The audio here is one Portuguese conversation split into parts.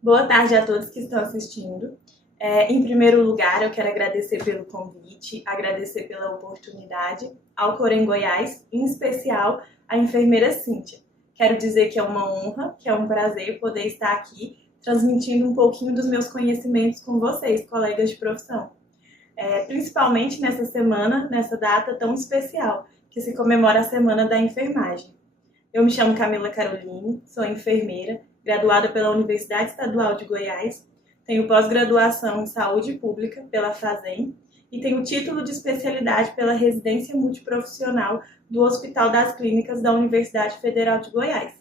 Boa tarde a todos que estão assistindo. Em primeiro lugar, eu quero agradecer pelo convite, agradecer pela oportunidade ao Corém Goiás, em especial à enfermeira Cíntia. Quero dizer que é uma honra, que é um prazer poder estar aqui transmitindo um pouquinho dos meus conhecimentos com vocês, colegas de profissão. Principalmente nessa semana, nessa data tão especial, que se comemora a Semana da Enfermagem. Eu me chamo Camila Caroline, sou enfermeira, graduada pela Universidade Estadual de Goiás, tenho pós-graduação em Saúde Pública pela FASEM e tenho título de especialidade pela Residência Multiprofissional do Hospital das Clínicas da Universidade Federal de Goiás.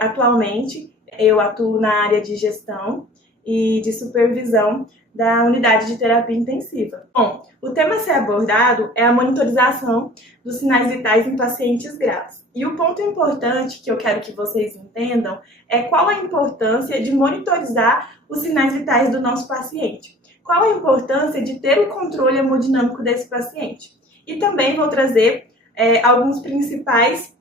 Atualmente, eu atuo na área de gestão e de supervisão da unidade de terapia intensiva. Bom, o tema a ser abordado é a monitorização dos sinais vitais em pacientes graves. E o ponto importante que eu quero que vocês entendam é qual a importância de monitorizar os sinais vitais do nosso paciente. Qual a importância de ter o controle hemodinâmico desse paciente. E também vou trazer alguns principais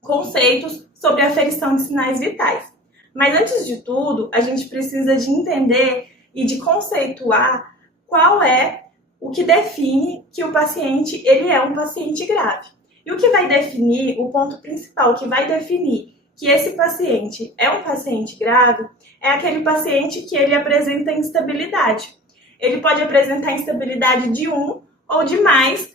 conceitos sobre a aferição de sinais vitais. Mas antes de tudo, a gente precisa de entender e de conceituar qual é o que define que o paciente ele é um paciente grave. E o que vai definir, o ponto principal que vai definir que esse paciente é um paciente grave, é aquele paciente que ele apresenta instabilidade. Ele pode apresentar instabilidade de um ou de mais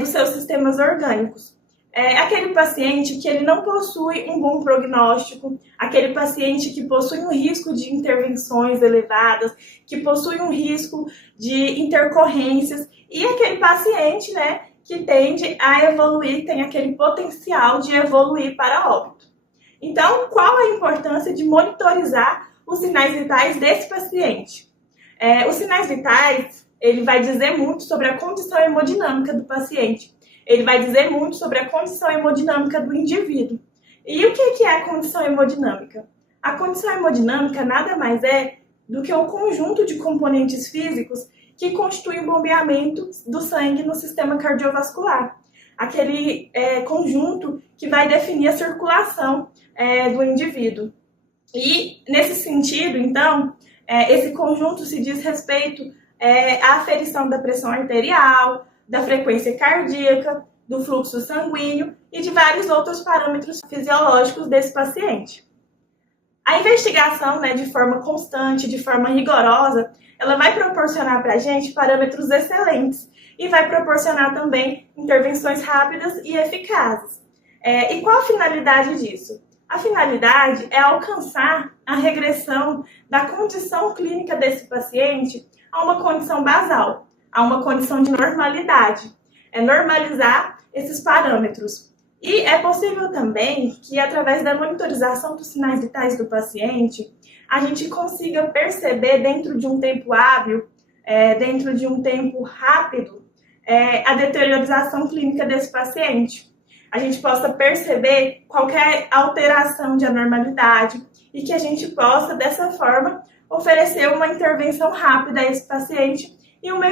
dos seus sistemas orgânicos. É aquele paciente que ele não possui um bom prognóstico, aquele paciente que possui um risco de intervenções elevadas, que possui um risco de intercorrências, e aquele paciente, que tende a evoluir, tem aquele potencial de evoluir para óbito. Então, qual a importância de monitorizar os sinais vitais desse paciente? Os sinais vitais, ele vai dizer muito sobre a condição hemodinâmica do paciente. Ele vai dizer muito sobre a condição hemodinâmica do indivíduo. E o que é a condição hemodinâmica? A condição hemodinâmica nada mais é do que o conjunto de componentes físicos que constituem o bombeamento do sangue no sistema cardiovascular. Aquele conjunto que vai definir a circulação do indivíduo. E, nesse sentido, então, esse conjunto se diz respeito à aferição da pressão arterial, da frequência cardíaca, do fluxo sanguíneo e de vários outros parâmetros fisiológicos desse paciente. A investigação, de forma constante, de forma rigorosa, ela vai proporcionar para a gente parâmetros excelentes e vai proporcionar também intervenções rápidas e eficazes. E qual a finalidade disso? A finalidade é alcançar a regressão da condição clínica desse paciente a uma condição basal, a uma condição de normalidade, normalizar esses parâmetros. E é possível também que, através da monitorização dos sinais vitais do paciente, a gente consiga perceber dentro de um tempo hábil, dentro de um tempo rápido, a deteriorização clínica desse paciente. A gente possa perceber qualquer alteração de anormalidade e que a gente possa, dessa forma, oferecer uma intervenção rápida a esse paciente e uma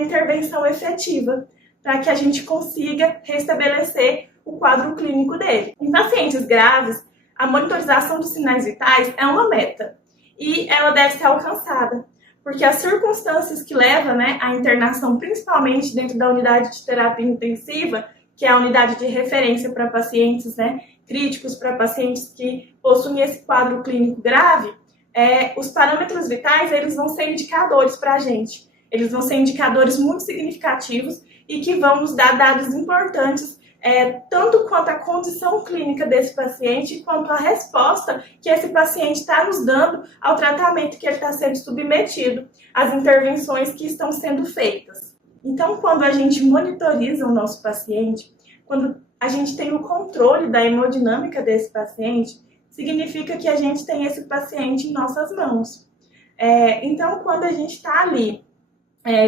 intervenção efetiva, para que a gente consiga restabelecer o quadro clínico dele. Em pacientes graves, a monitorização dos sinais vitais é uma meta e ela deve ser alcançada, porque as circunstâncias que levam à internação, principalmente dentro da unidade de terapia intensiva, que é a unidade de referência para pacientes críticos, para pacientes que possuem esse quadro clínico grave, os parâmetros vitais eles vão ser indicadores para a gente. Eles vão ser indicadores muito significativos e que vão nos dar dados importantes, tanto quanto a condição clínica desse paciente, quanto a resposta que esse paciente está nos dando ao tratamento que ele está sendo submetido, às intervenções que estão sendo feitas. Então, quando a gente monitoriza o nosso paciente, quando a gente tem o controle da hemodinâmica desse paciente, significa que a gente tem esse paciente em nossas mãos. Então, quando a gente está ali,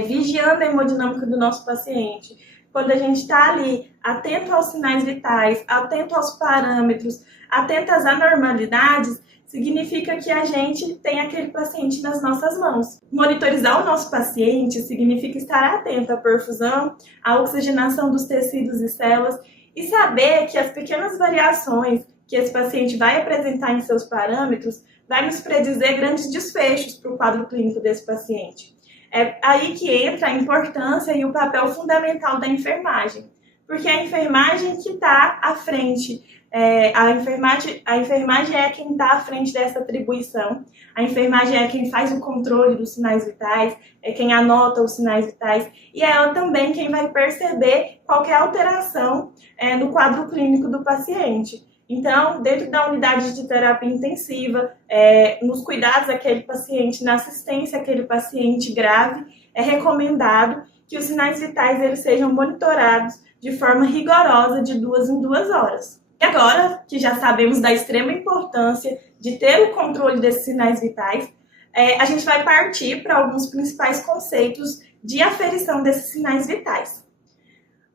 vigiando a hemodinâmica do nosso paciente, quando a gente está ali atento aos sinais vitais, atento aos parâmetros, atento às anormalidades, significa que a gente tem aquele paciente nas nossas mãos. Monitorizar o nosso paciente significa estar atento à perfusão, à oxigenação dos tecidos e células e saber que as pequenas variações que esse paciente vai apresentar em seus parâmetros vai nos predizer grandes desfechos para o quadro clínico desse paciente. É aí que entra a importância e o papel fundamental da enfermagem, porque a enfermagem que está à frente, a enfermagem é quem está à frente dessa atribuição, a enfermagem é quem faz o controle dos sinais vitais, é quem anota os sinais vitais, e é ela também quem vai perceber qualquer alteração no quadro clínico do paciente. Então, dentro da unidade de terapia intensiva, nos cuidados daquele paciente, na assistência àquele paciente grave, é recomendado que os sinais vitais eles sejam monitorados de forma rigorosa de 2 em 2 horas. E agora que já sabemos da extrema importância de ter o controle desses sinais vitais, a gente vai partir para alguns principais conceitos de aferição desses sinais vitais.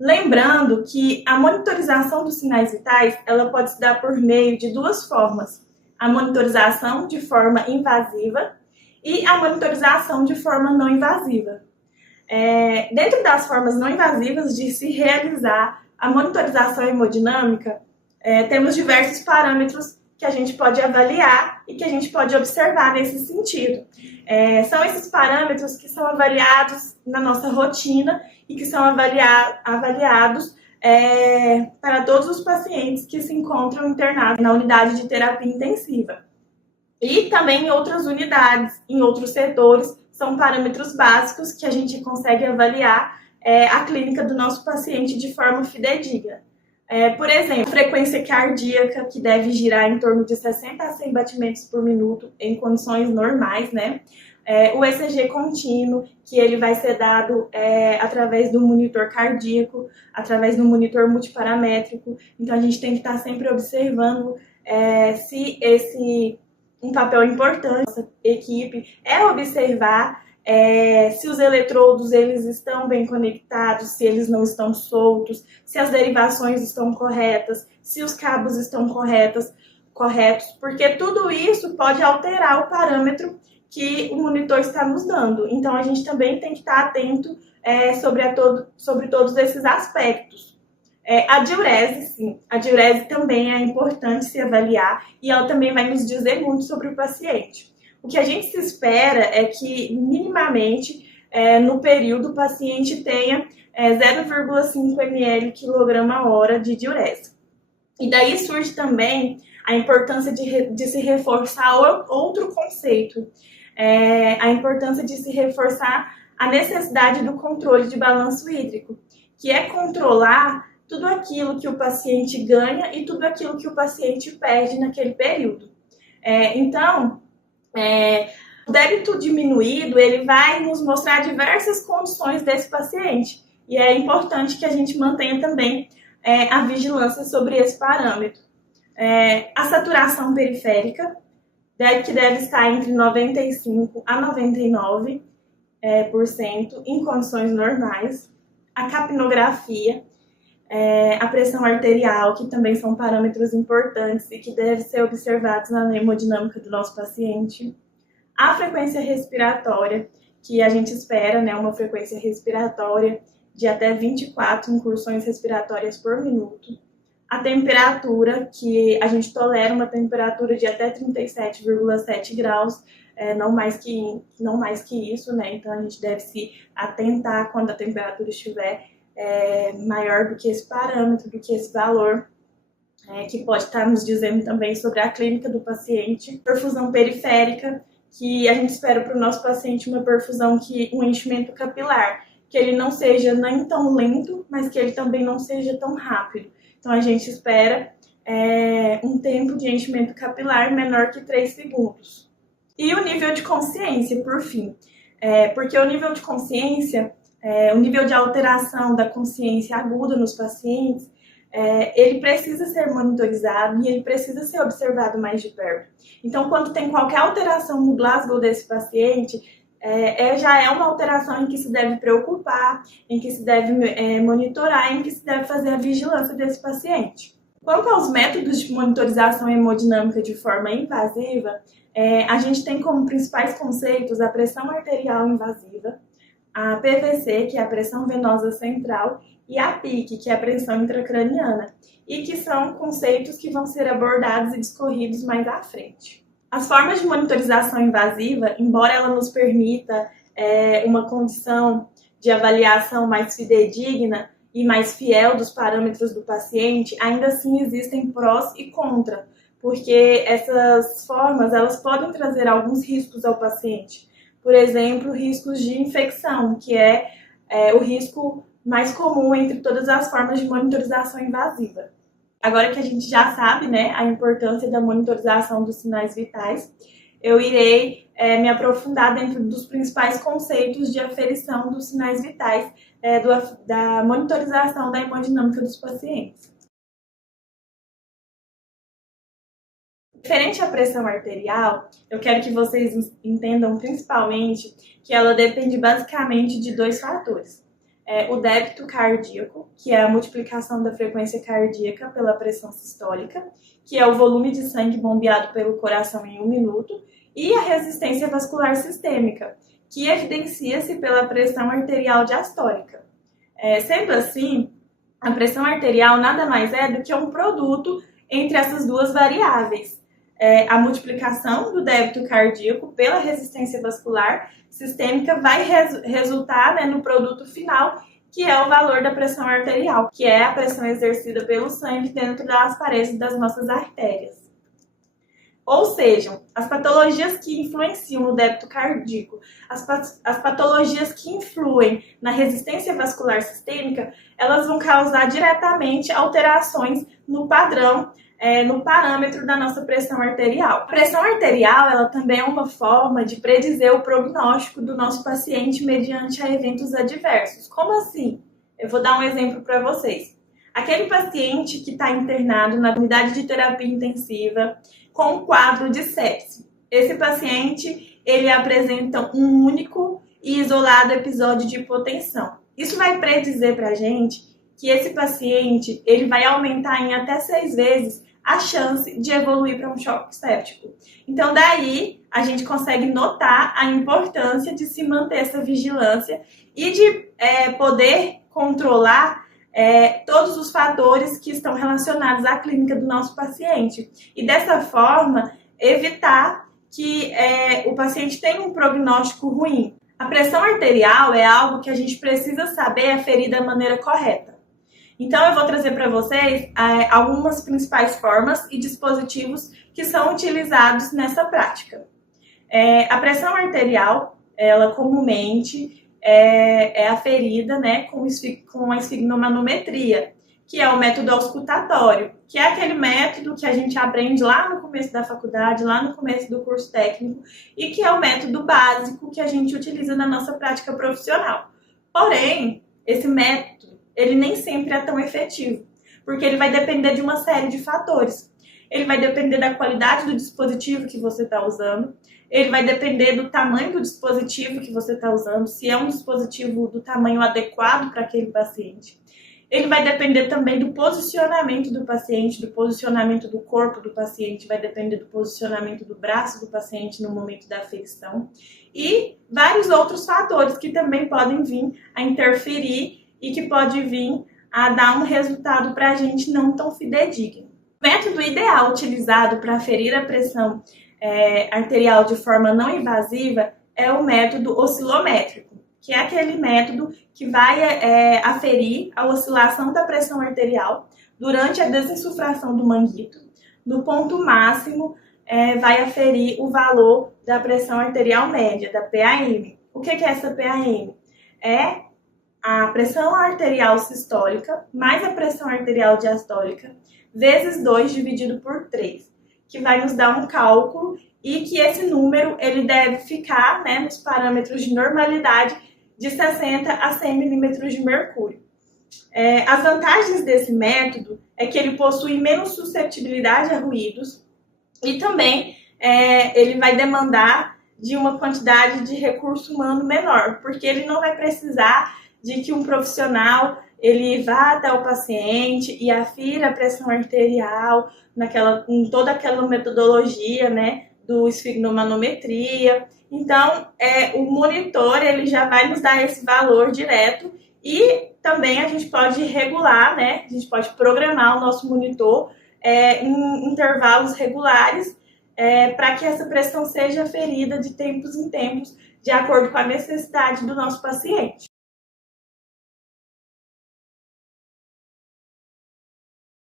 Lembrando que a monitorização dos sinais vitais ela pode se dar por meio de 2 formas. A monitorização de forma invasiva e a monitorização de forma não invasiva. Dentro das formas não invasivas de se realizar a monitorização hemodinâmica, temos diversos parâmetros que a gente pode avaliar e que a gente pode observar nesse sentido. São esses parâmetros que são avaliados na nossa rotina e que são avaliados para todos os pacientes que se encontram internados na unidade de terapia intensiva. E também em outras unidades, em outros setores, são parâmetros básicos que a gente consegue avaliar a clínica do nosso paciente de forma fidedigna. Por exemplo, frequência cardíaca, que deve girar em torno de 60 a 100 batimentos por minuto em condições normais, né? O ECG contínuo, que ele vai ser dado através do monitor cardíaco, através do monitor multiparamétrico. Então, a gente tem que estar sempre observando se um papel importante da nossa equipe é observar se os eletrodos eles estão bem conectados, se eles não estão soltos, se as derivações estão corretas, se os cabos estão corretos, porque tudo isso pode alterar o parâmetro que o monitor está nos dando. Então, a gente também tem que estar atento sobre todos esses aspectos. A diurese, sim. A diurese também é importante se avaliar e ela também vai nos dizer muito sobre o paciente. O que a gente se espera é que, minimamente, no período, o paciente tenha 0,5 ml kg/h de diurese. E daí surge também a importância de se reforçar outro conceito. A importância de se reforçar a necessidade do controle de balanço hídrico, que é controlar tudo aquilo que o paciente ganha e tudo aquilo que o paciente perde naquele período. Então, o débito diminuído ele vai nos mostrar diversas condições desse paciente e é importante que a gente mantenha também a vigilância sobre esse parâmetro. A saturação periférica, que deve estar entre 95% a 99% em condições normais. A capnografia, a pressão arterial, que também são parâmetros importantes e que devem ser observados na hemodinâmica do nosso paciente. A frequência respiratória, que a gente espera, né, uma frequência respiratória de até 24 incursões respiratórias por minuto. A temperatura, que a gente tolera uma temperatura de até 37,7 graus, não mais que isso, né? Então a gente deve se atentar quando a temperatura estiver maior do que esse parâmetro, do que esse valor, que pode estar nos dizendo também sobre a clínica do paciente. Perfusão periférica, que a gente espera para o nosso paciente uma perfusão um enchimento capilar, que ele não seja nem tão lento, mas que ele também não seja tão rápido. Então, a gente espera um tempo de enchimento capilar menor que 3 segundos. E o nível de consciência, por fim. Porque o nível de consciência, o nível de alteração da consciência aguda nos pacientes, ele precisa ser monitorizado e ele precisa ser observado mais de perto. Então, quando tem qualquer alteração no Glasgow desse paciente, já é uma alteração em que se deve preocupar, em que se deve monitorar, em que se deve fazer a vigilância desse paciente. Quanto aos métodos de monitorização hemodinâmica de forma invasiva, a gente tem como principais conceitos a pressão arterial invasiva, a PVC, que é a pressão venosa central, e a PIC, que é a pressão intracraniana, e que são conceitos que vão ser abordados e discorridos mais à frente. As formas de monitorização invasiva, embora ela nos permita uma condição de avaliação mais fidedigna e mais fiel dos parâmetros do paciente, ainda assim existem prós e contras, porque essas formas elas podem trazer alguns riscos ao paciente. Por exemplo, riscos de infecção, que é o risco mais comum entre todas as formas de monitorização invasiva. Agora que a gente já sabe, né, a importância da monitorização dos sinais vitais, eu irei me aprofundar dentro dos principais conceitos de aferição dos sinais vitais da monitorização da hemodinâmica dos pacientes. Referente à pressão arterial, eu quero que vocês entendam principalmente que ela depende basicamente de dois fatores. O débito cardíaco, que é a multiplicação da frequência cardíaca pela pressão sistólica, que é o volume de sangue bombeado pelo coração em 1 minuto, e a resistência vascular sistêmica, que evidencia-se pela pressão arterial diastólica. Sendo assim, a pressão arterial nada mais é do que um produto entre essas duas variáveis. A multiplicação do débito cardíaco pela resistência vascular sistêmica vai resultar, né, no produto final, que é o valor da pressão arterial, que é a pressão exercida pelo sangue dentro das paredes das nossas artérias. Ou seja, as patologias que influenciam no débito cardíaco, as patologias que influem na resistência vascular sistêmica, elas vão causar diretamente alterações no padrão, no parâmetro da nossa pressão arterial. A pressão arterial, ela também é uma forma de predizer o prognóstico do nosso paciente mediante a eventos adversos. Como assim? Eu vou dar um exemplo para vocês. Aquele paciente que está internado na unidade de terapia intensiva com um quadro de sepse. Esse paciente, ele apresenta um único e isolado episódio de hipotensão. Isso vai predizer para a gente que esse paciente, ele vai aumentar em até 6 vezes a chance de evoluir para um choque séptico. Então, daí, a gente consegue notar a importância de se manter essa vigilância e de poder controlar todos os fatores que estão relacionados à clínica do nosso paciente. E dessa forma, evitar que o paciente tenha um prognóstico ruim. A pressão arterial é algo que a gente precisa saber aferir da maneira correta. Então, eu vou trazer para vocês algumas principais formas e dispositivos que são utilizados nessa prática. A pressão arterial, ela comumente é aferida, né, com a esfigmomanometria, que é o método auscultatório, que é aquele método que a gente aprende lá no começo da faculdade, lá no começo do curso técnico, e que é o método básico que a gente utiliza na nossa prática profissional. Porém, esse método, ele nem sempre é tão efetivo, porque ele vai depender de uma série de fatores. Ele vai depender da qualidade do dispositivo que você está usando, ele vai depender do tamanho do dispositivo que você está usando, se é um dispositivo do tamanho adequado para aquele paciente. Ele vai depender também do posicionamento do paciente, do posicionamento do corpo do paciente, vai depender do posicionamento do braço do paciente no momento da aferição e vários outros fatores que também podem vir a interferir e que pode vir a dar um resultado para a gente não tão fidedigno. O método ideal utilizado para aferir a pressão arterial de forma não invasiva é o método oscilométrico, que é aquele método que vai aferir a oscilação da pressão arterial durante a desinsuflação do manguito. No ponto máximo, vai aferir o valor da pressão arterial média, da PAM. O que é essa PAM? É a pressão arterial sistólica mais a pressão arterial diastólica vezes 2 dividido por 3, que vai nos dar um cálculo e que esse número ele deve ficar, né, nos parâmetros de normalidade de 60 a 100 milímetros de mercúrio. As vantagens desse método é que ele possui menos suscetibilidade a ruídos e também ele vai demandar de uma quantidade de recurso humano menor, porque ele não vai precisar de que um profissional ele vá até o paciente e afira a pressão arterial com toda aquela metodologia, né, do esfigmomanometria. Então, o monitor ele já vai nos dar esse valor direto E também a gente pode regular, né? A gente pode programar o nosso monitor em intervalos regulares para que essa pressão seja aferida de tempos em tempos, de acordo com a necessidade do nosso paciente.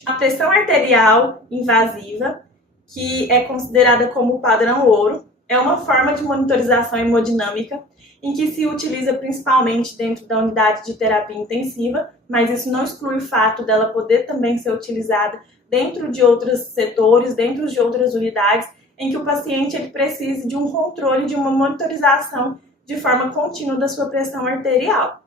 A pressão arterial invasiva, que é considerada como padrão ouro, é uma forma de monitorização hemodinâmica em que se utiliza principalmente dentro da unidade de terapia intensiva, mas isso não exclui o fato dela poder também ser utilizada dentro de outros setores, dentro de outras unidades, em que o paciente ele precise de um controle, de uma monitorização de forma contínua da sua pressão arterial.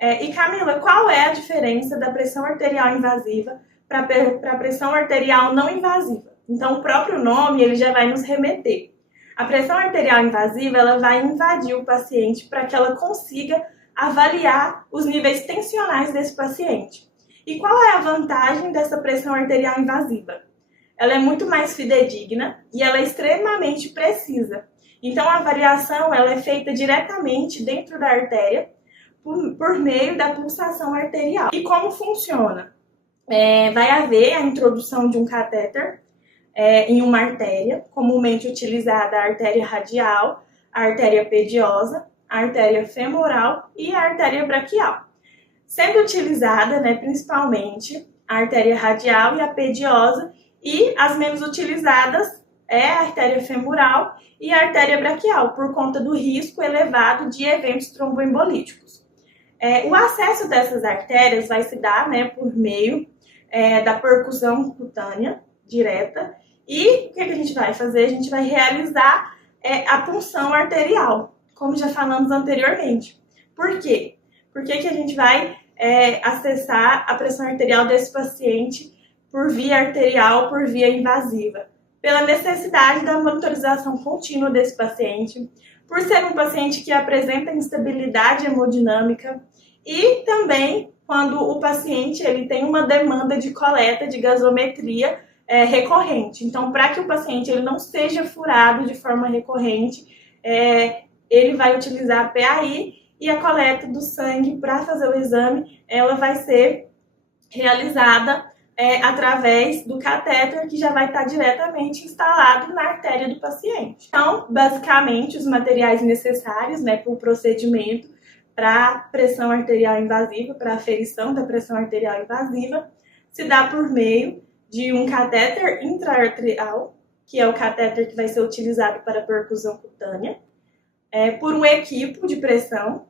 E Camila, qual é a diferença da pressão arterial invasiva para a pressão arterial não invasiva? Então, o próprio nome ele já vai nos remeter. A pressão arterial invasiva ela vai invadir o paciente para que ela consiga avaliar os níveis tensionais desse paciente. E qual é a vantagem dessa pressão arterial invasiva? Ela é muito mais fidedigna e ela é extremamente precisa. Então, a avaliação ela é feita diretamente dentro da artéria por meio da pulsação arterial. E como funciona? Vai haver a introdução de um catéter em uma artéria, comumente utilizada a artéria radial, a artéria pediosa, a artéria femoral e a artéria braquial. Sendo utilizada, principalmente, a artéria radial e a pediosa, e as menos utilizadas é a artéria femoral e a artéria braquial, por conta do risco elevado de eventos tromboembolíticos. O acesso dessas artérias vai se dar por meio da percusão cutânea direta. E o que a gente vai fazer? A gente vai realizar a punção arterial, como já falamos anteriormente. Por quê? Por que a gente vai acessar a pressão arterial desse paciente por via arterial, por via invasiva? Pela necessidade da monitorização contínua desse paciente, por ser um paciente que apresenta instabilidade hemodinâmica e também quando o paciente ele tem uma demanda de coleta de gasometria recorrente. Então, para que o paciente ele não seja furado de forma recorrente, ele vai utilizar a PAI e a coleta do sangue para fazer o exame, ela vai ser realizada através do catéter que já vai estar diretamente instalado na artéria do paciente. Então, basicamente, os materiais necessários para o procedimento para pressão arterial invasiva, para aferição da pressão arterial invasiva, se dá por meio de um catéter intraarterial, que é o catéter que vai ser utilizado para percusão cutânea, por um equipo de pressão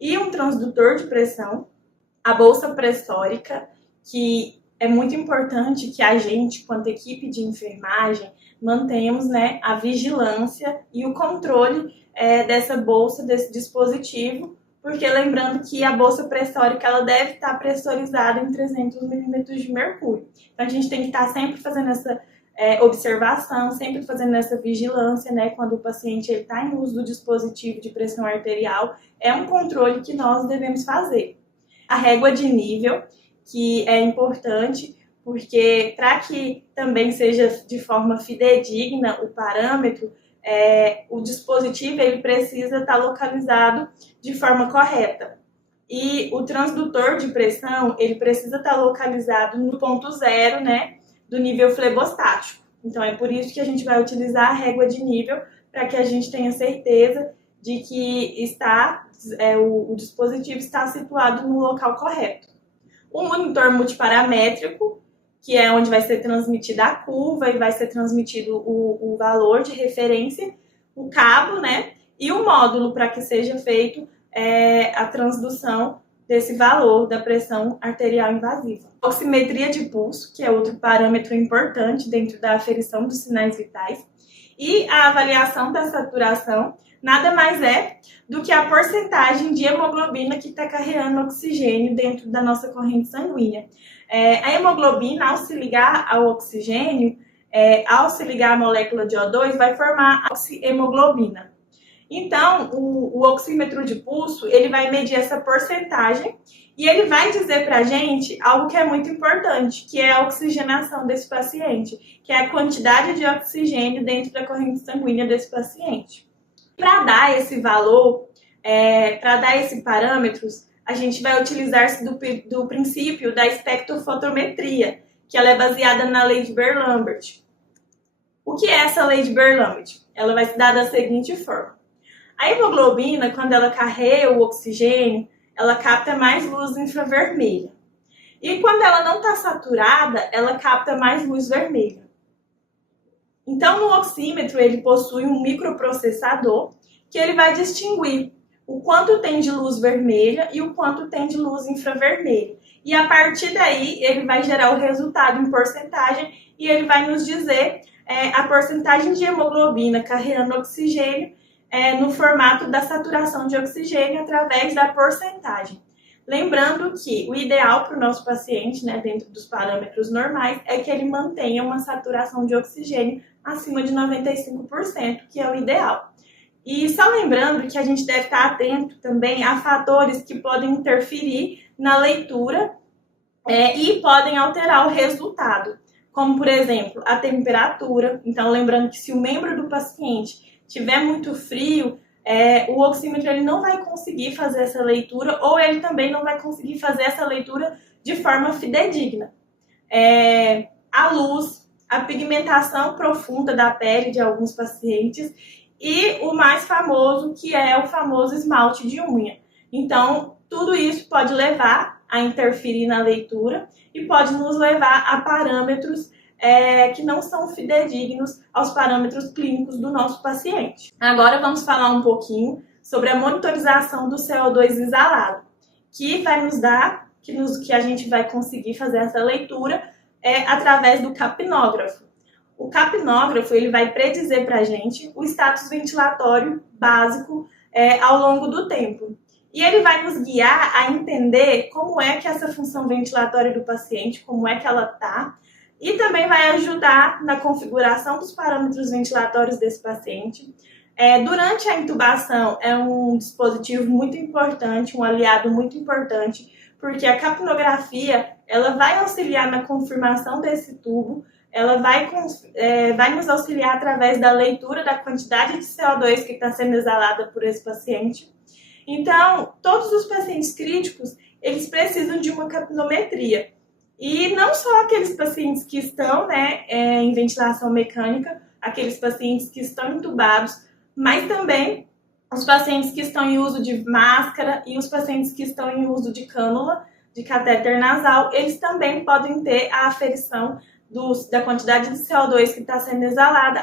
e um transdutor de pressão, a bolsa pressórica, que é muito importante que a gente, quanto equipe de enfermagem, mantenhamos a vigilância e o controle dessa bolsa, desse dispositivo, porque lembrando que a bolsa pressórica ela deve estar pressurizada em 300 milímetros de mercúrio. Então, a gente tem que estar sempre fazendo essa observação, sempre fazendo essa vigilância, quando o paciente está em uso do dispositivo de pressão arterial, é um controle que nós devemos fazer. A régua de nível, que é importante, porque para que também seja de forma fidedigna o parâmetro, o dispositivo ele precisa estar localizado de forma correta. E o transdutor de pressão, ele precisa estar localizado no ponto zero, do nível flebostático. Então, é por isso que a gente vai utilizar a régua de nível, para que a gente tenha certeza de que o dispositivo está situado no local correto. O monitor multiparamétrico, que é onde vai ser transmitida a curva e vai ser transmitido o valor de referência, o cabo, e o módulo para que seja feito a transdução desse valor da pressão arterial invasiva. Oximetria de pulso, que é outro parâmetro importante dentro da aferição dos sinais vitais, e a avaliação da saturação nada mais é do que a porcentagem de hemoglobina que está carregando oxigênio dentro da nossa corrente sanguínea. A hemoglobina, ao se ligar ao oxigênio, ao se ligar à molécula de O2, vai formar a oxihemoglobina. Então, o oxímetro de pulso, ele vai medir essa porcentagem e ele vai dizer para a gente algo que é muito importante, que é a oxigenação desse paciente, que é a quantidade de oxigênio dentro da corrente sanguínea desse paciente. Para dar esse valor, para dar esses parâmetros, a gente vai utilizar-se do princípio da espectrofotometria, que ela é baseada na lei de Beer-Lambert. O que é essa lei de Beer-Lambert? Ela vai se dar da seguinte forma. A hemoglobina, quando ela carrega o oxigênio, ela capta mais luz infravermelha. E quando ela não está saturada, ela capta mais luz vermelha. Então, no oxímetro, ele possui um microprocessador que ele vai distinguir o quanto tem de luz vermelha e o quanto tem de luz infravermelha. E a partir daí, ele vai gerar o resultado em porcentagem e ele vai nos dizer a porcentagem de hemoglobina carregando oxigênio no formato da saturação de oxigênio através da porcentagem. Lembrando que o ideal para o nosso paciente, né, dentro dos parâmetros normais, é que ele mantenha uma saturação de oxigênio acima de 95%, que é o ideal. E só lembrando que a gente deve estar atento também a fatores que podem interferir na leitura e podem alterar o resultado, como, por exemplo, a temperatura. Então, lembrando que se o membro do paciente estiver muito frio, o oxímetro ele não vai conseguir fazer essa leitura ou ele também não vai conseguir fazer essa leitura de forma fidedigna. A luz, a pigmentação profunda da pele de alguns pacientes e o mais famoso, que é o famoso esmalte de unha. Então, tudo isso pode levar a interferir na leitura e pode nos levar a parâmetros que não são fidedignos aos parâmetros clínicos do nosso paciente. Agora vamos falar um pouquinho sobre a monitorização do CO2 exalado, que vai nos dar, que a gente vai conseguir fazer essa leitura através do capnógrafo. O capnógrafo ele vai predizer para a gente o status ventilatório básico ao longo do tempo. E ele vai nos guiar a entender como é que essa função ventilatória do paciente, como é que ela está, e também vai ajudar na configuração dos parâmetros ventilatórios desse paciente. Durante a intubação, é um dispositivo muito importante, um aliado muito importante, porque a capnografia ela vai auxiliar na confirmação desse tubo, ela vai nos auxiliar através da leitura da quantidade de CO2 que está sendo exalada por esse paciente. Então, todos os pacientes críticos, eles precisam de uma capnometria. E não só aqueles pacientes que estão em ventilação mecânica, aqueles pacientes que estão intubados, mas também os pacientes que estão em uso de máscara e os pacientes que estão em uso de cânula, de catéter nasal, eles também podem ter a aferição da quantidade de CO2 que está sendo exalada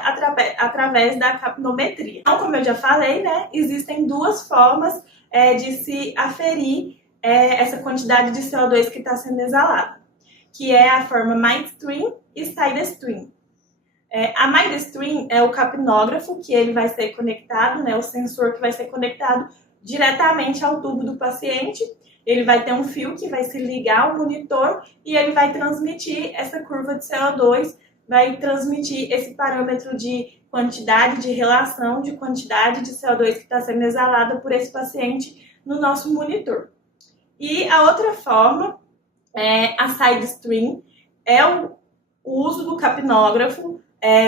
através da capnometria. Então, como eu já falei, existem duas formas de se aferir essa quantidade de CO2 que está sendo exalada, que é a forma midstream e sidestream. A midstream é o capnógrafo, que ele vai ser conectado, o sensor que vai ser conectado diretamente ao tubo do paciente. Ele vai ter um fio que vai se ligar ao monitor e ele vai transmitir essa curva de CO2, vai transmitir esse parâmetro de quantidade, de relação de quantidade de CO2 que está sendo exalada por esse paciente no nosso monitor. E a outra forma, a sidestream, é o uso do capnógrafo,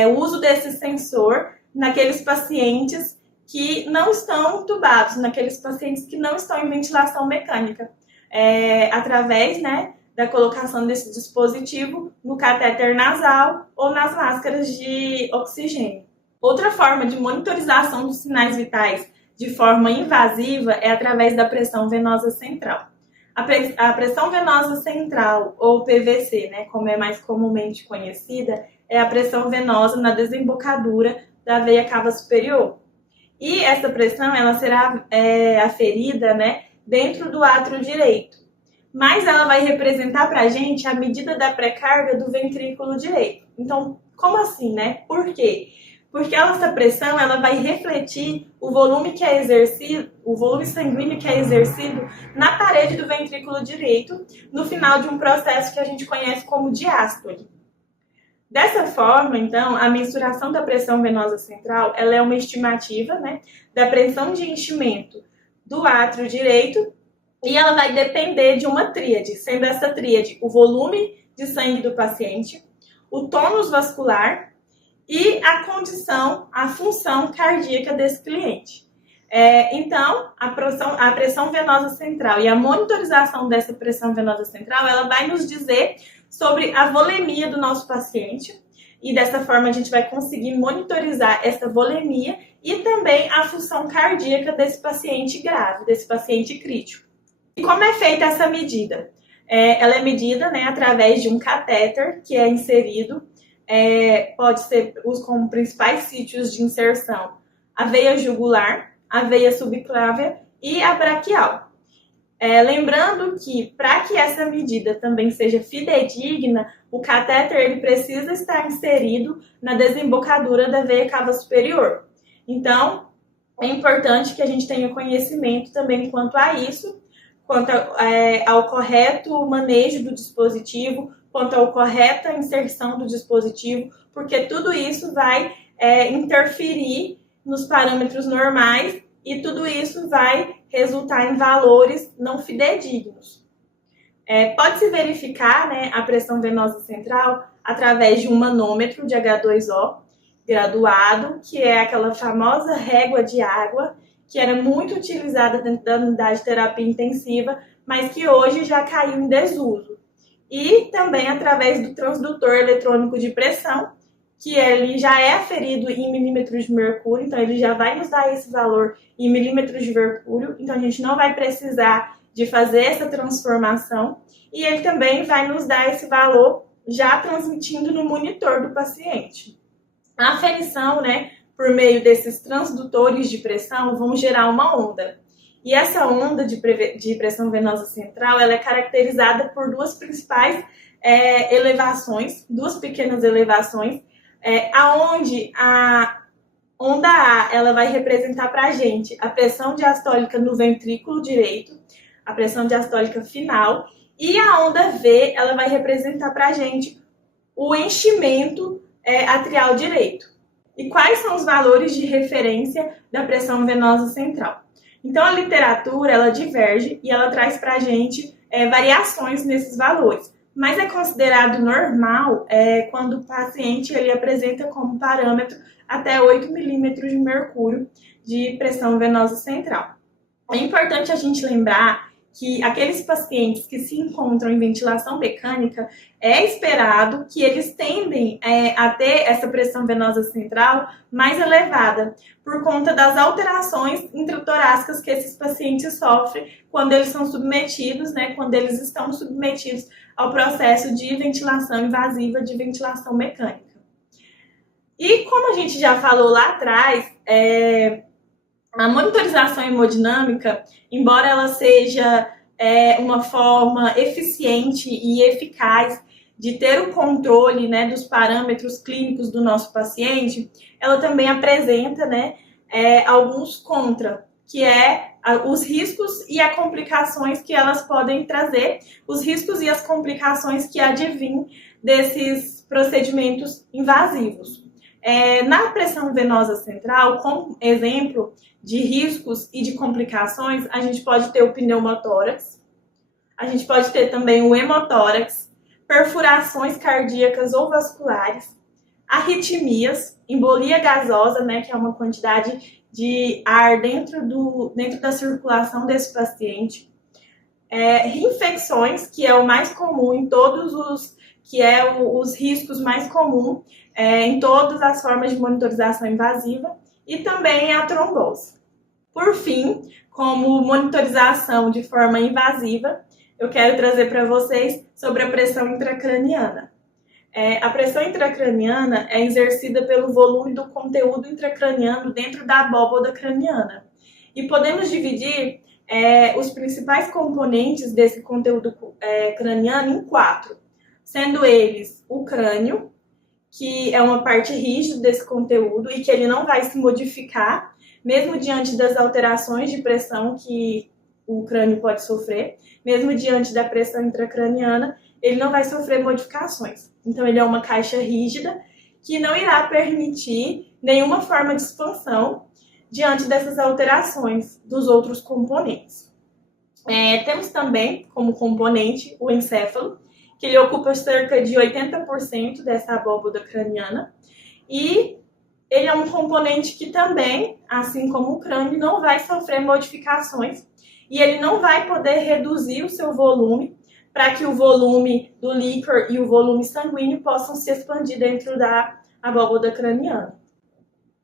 o uso desse sensor naqueles pacientes que não estão intubados, naqueles pacientes que não estão em ventilação mecânica, através da colocação desse dispositivo no catéter nasal ou nas máscaras de oxigênio. Outra forma de monitorização dos sinais vitais de forma invasiva é através da pressão venosa central. A pressão venosa central, ou PVC, como é mais comumente conhecida, é a pressão venosa na desembocadura da veia cava superior. E essa pressão ela será aferida dentro do átrio direito. Mas ela vai representar para a gente a medida da pré-carga do ventrículo direito. Então, como assim, Por quê? Porque essa pressão ela vai refletir o volume que é exercido, o volume sanguíneo que é exercido na parede do ventrículo direito no final de um processo que a gente conhece como diástole. Dessa forma, então, a mensuração da pressão venosa central ela é uma estimativa da pressão de enchimento do átrio direito e ela vai depender de uma tríade, sendo essa tríade o volume de sangue do paciente, o tônus vascular e a condição, a função cardíaca desse cliente. Então, a pressão venosa central e a monitorização dessa pressão venosa central, ela vai nos dizer sobre a volemia do nosso paciente, e dessa forma a gente vai conseguir monitorizar essa volemia e também a função cardíaca desse paciente grave, desse paciente crítico. E como é feita essa medida? Ela é medida, né, através de um catéter que é inserido, pode ser como principais sítios de inserção a veia jugular, a veia subclávia e a braquial. Lembrando que, para que essa medida também seja fidedigna, o catéter ele precisa estar inserido na desembocadura da veia cava superior. Então, é importante que a gente tenha conhecimento também quanto a isso, quanto ao correto manejo do dispositivo, quanto à correta inserção do dispositivo, porque tudo isso vai interferir nos parâmetros normais e tudo isso vai resultar em valores não fidedignos. Pode-se verificar, né, a pressão venosa central através de um manômetro de H2O graduado, que é aquela famosa régua de água, que era muito utilizada dentro da unidade de terapia intensiva, mas que hoje já caiu em desuso. E também através do transdutor eletrônico de pressão, que ele já é aferido em milímetros de mercúrio, então ele já vai nos dar esse valor em milímetros de mercúrio, então a gente não vai precisar de fazer essa transformação, e ele também vai nos dar esse valor já transmitindo no monitor do paciente. A aferição, né, por meio desses transdutores de pressão, vão gerar uma onda. E essa onda de pressão venosa central, ela é caracterizada por duas principais elevações, duas pequenas elevações, aonde a onda A ela vai representar para a gente a pressão diastólica no ventrículo direito, a pressão diastólica final, e a onda V ela vai representar para a gente o enchimento atrial direito. E quais são os valores de referência da pressão venosa central? Então, a literatura ela diverge e ela traz para a gente variações nesses valores. Mas é considerado normal quando o paciente ele apresenta como parâmetro até 8 milímetros de mercúrio de pressão venosa central. É importante a gente lembrar que aqueles pacientes que se encontram em ventilação mecânica, é esperado que eles tendem a ter essa pressão venosa central mais elevada, por conta das alterações intratorácicas que esses pacientes sofrem quando eles são submetidos, né, quando eles estão submetidos ao processo de ventilação invasiva, de ventilação mecânica. E como a gente já falou lá atrás, a monitorização hemodinâmica, embora ela seja uma forma eficiente e eficaz de ter o controle, né, dos parâmetros clínicos do nosso paciente, ela também apresenta, né, alguns contra, que os riscos e as complicações que elas podem trazer, os riscos e as complicações que advêm desses procedimentos invasivos. Na pressão venosa central, como exemplo de riscos e de complicações, a gente pode ter o pneumotórax, a gente pode ter também o hemotórax, perfurações cardíacas ou vasculares, arritmias, embolia gasosa, né, que é uma quantidade de ar dentro da circulação desse paciente, reinfecções, que é o mais comum em todos os riscos mais comuns em todas as formas de monitorização invasiva, e também a trombose. Por fim, como monitorização de forma invasiva, eu quero trazer para vocês sobre a pressão intracraniana. A pressão intracraniana é exercida pelo volume do conteúdo intracraniano dentro da abóboda craniana. E podemos dividir os principais componentes desse conteúdo craniano em 4, sendo eles o crânio, que é uma parte rígida desse conteúdo e que ele não vai se modificar, mesmo diante das alterações de pressão que o crânio pode sofrer, mesmo diante da pressão intracraniana, ele não vai sofrer modificações. Então, ele é uma caixa rígida que não irá permitir nenhuma forma de expansão diante dessas alterações dos outros componentes. Temos também como componente o encéfalo, que ele ocupa cerca de 80% dessa abóboda craniana, e ele é um componente que também, assim como o crânio, não vai sofrer modificações e ele não vai poder reduzir o seu volume para que o volume do líquor e o volume sanguíneo possam se expandir dentro da abóboda craniana.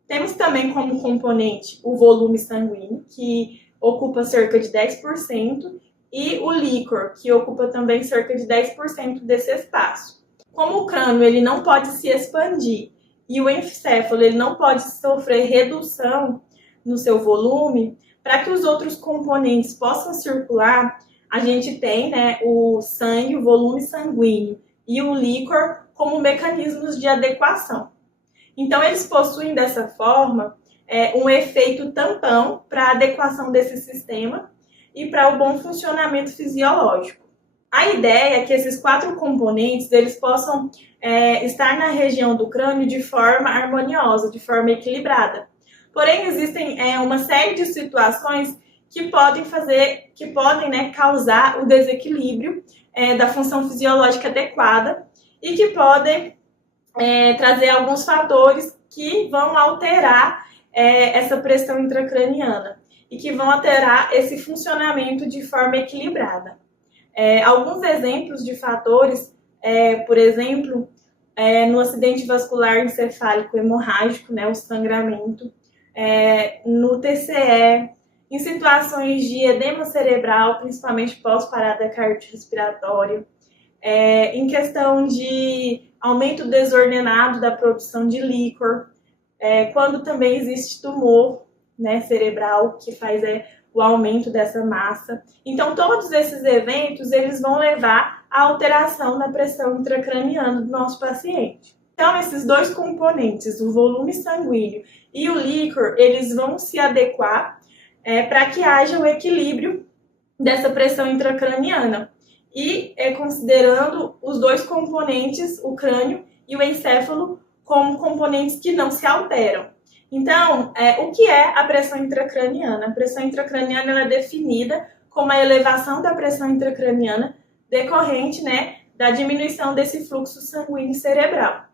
Temos também como componente o volume sanguíneo, que ocupa cerca de 10%, e o líquor, que ocupa também cerca de 10% desse espaço. Como o crânio ele não pode se expandir e o encéfalo ele não pode sofrer redução no seu volume, para que os outros componentes possam circular, a gente tem, né, o sangue, o volume sanguíneo e o líquor como mecanismos de adequação. Então, eles possuem dessa forma um efeito tampão para a adequação desse sistema e para o bom funcionamento fisiológico. A ideia é que esses 4 componentes eles possam estar na região do crânio de forma harmoniosa, de forma equilibrada. Porém, existem uma série de situações que podem causar o desequilíbrio da função fisiológica adequada e que podem trazer alguns fatores que vão alterar essa pressão intracraniana e que vão alterar esse funcionamento de forma equilibrada. Alguns exemplos de fatores, por exemplo, no acidente vascular encefálico hemorrágico, né, o sangramento, no TCE, em situações de edema cerebral, principalmente pós-parada cardiorrespiratória, em questão de aumento desordenado da produção de líquor, quando também existe tumor, né, cerebral, que faz o aumento dessa massa. Então, todos esses eventos, eles vão levar à alteração na pressão intracraniana do nosso paciente. Então, esses 2 componentes, o volume sanguíneo e o líquor, eles vão se adequar para que haja o equilíbrio dessa pressão intracraniana. E considerando os 2 componentes, o crânio e o encéfalo, como componentes que não se alteram. Então, o que é a pressão intracraniana? A pressão intracraniana ela é definida como a elevação da pressão intracraniana decorrente, né, da diminuição desse fluxo sanguíneo cerebral.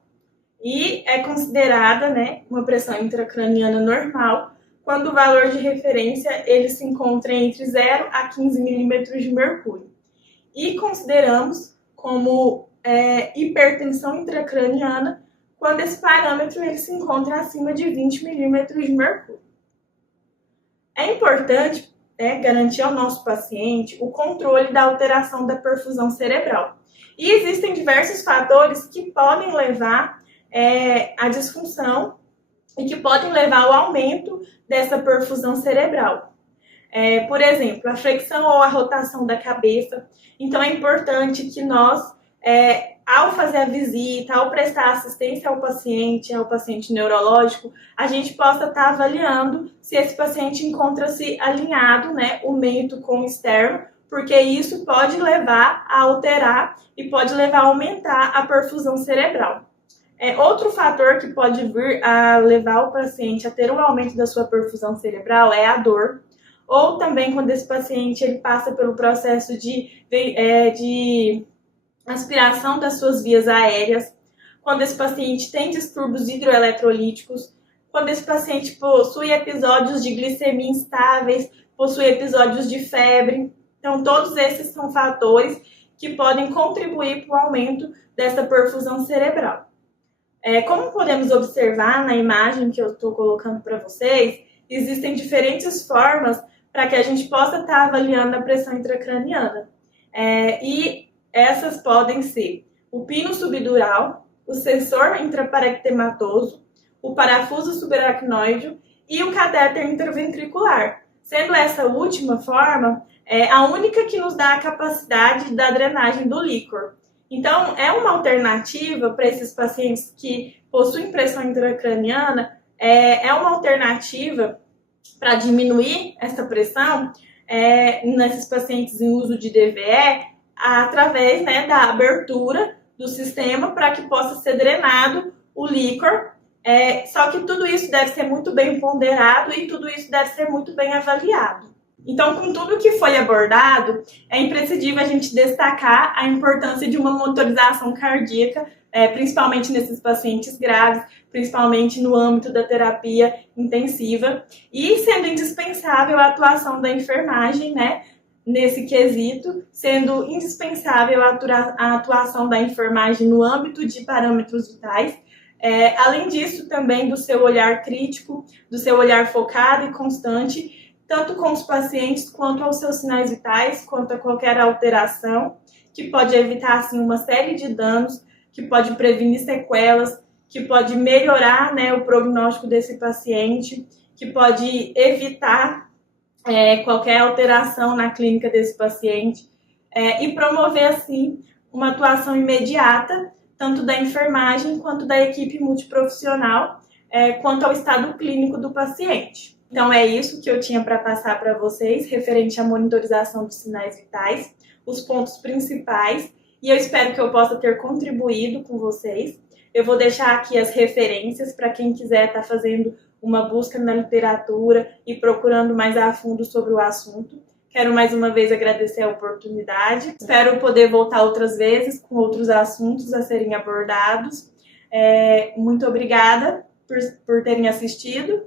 E é considerada, né, uma pressão intracraniana normal quando o valor de referência ele se encontra entre 0 a 15 milímetros de mercúrio. E consideramos como hipertensão intracraniana quando esse parâmetro ele se encontra acima de 20 milímetros de mercúrio. É importante garantir ao nosso paciente o controle da alteração da perfusão cerebral. E existem diversos fatores que podem levar à disfunção e que podem levar ao aumento dessa perfusão cerebral. Por exemplo, a flexão ou a rotação da cabeça. Então, é importante que nós, ao fazer a visita, ao prestar assistência ao paciente neurológico, a gente possa estar avaliando se esse paciente encontra-se alinhado, né, o mento com o externo, porque isso pode levar a alterar e pode levar a aumentar a perfusão cerebral. Outro fator que pode vir a levar o paciente a ter um aumento da sua perfusão cerebral é a dor, ou também quando esse paciente ele passa pelo processo de aspiração das suas vias aéreas, quando esse paciente tem distúrbios hidroeletrolíticos, quando esse paciente possui episódios de glicemia instáveis, possui episódios de febre. Então, todos esses são fatores que podem contribuir para o aumento dessa perfusão cerebral. Como podemos observar na imagem que eu estou colocando para vocês, existem diferentes formas para que a gente possa estar avaliando a pressão intracraniana. E essas podem ser o pino subdural, o sensor intraparactematoso, o parafuso subaracnoide e o catéter intraventricular. Sendo essa última forma a única que nos dá a capacidade da drenagem do líquor. Então, é uma alternativa para esses pacientes que possuem pressão intracraniana, é uma alternativa para diminuir essa pressão nesses pacientes em uso de DVE, através, né, da abertura do sistema para que possa ser drenado o líquor. Só que tudo isso deve ser muito bem ponderado e tudo isso deve ser muito bem avaliado. Então, com tudo que foi abordado, é imprescindível a gente destacar a importância de uma monitorização cardíaca principalmente nesses pacientes graves, principalmente no âmbito da terapia intensiva, e sendo indispensável a atuação da enfermagem, né, nesse quesito, sendo indispensável a atuação da enfermagem no âmbito de parâmetros vitais, além disso também do seu olhar crítico, do seu olhar focado e constante, tanto com os pacientes quanto aos seus sinais vitais, quanto a qualquer alteração, que pode evitar assim, uma série de danos, que pode prevenir sequelas, que pode melhorar, né, o prognóstico desse paciente, que pode evitar qualquer alteração na clínica desse paciente e promover, assim, uma atuação imediata, tanto da enfermagem quanto da equipe multiprofissional, quanto ao estado clínico do paciente. Então é isso que eu tinha para passar para vocês, referente à monitorização dos sinais vitais, os pontos principais, e eu espero que eu possa ter contribuído com vocês. Eu vou deixar aqui as referências para quem quiser estar fazendo uma busca na literatura e procurando mais a fundo sobre o assunto. Quero mais uma vez agradecer a oportunidade. Espero poder voltar outras vezes com outros assuntos a serem abordados. Muito obrigada por terem assistido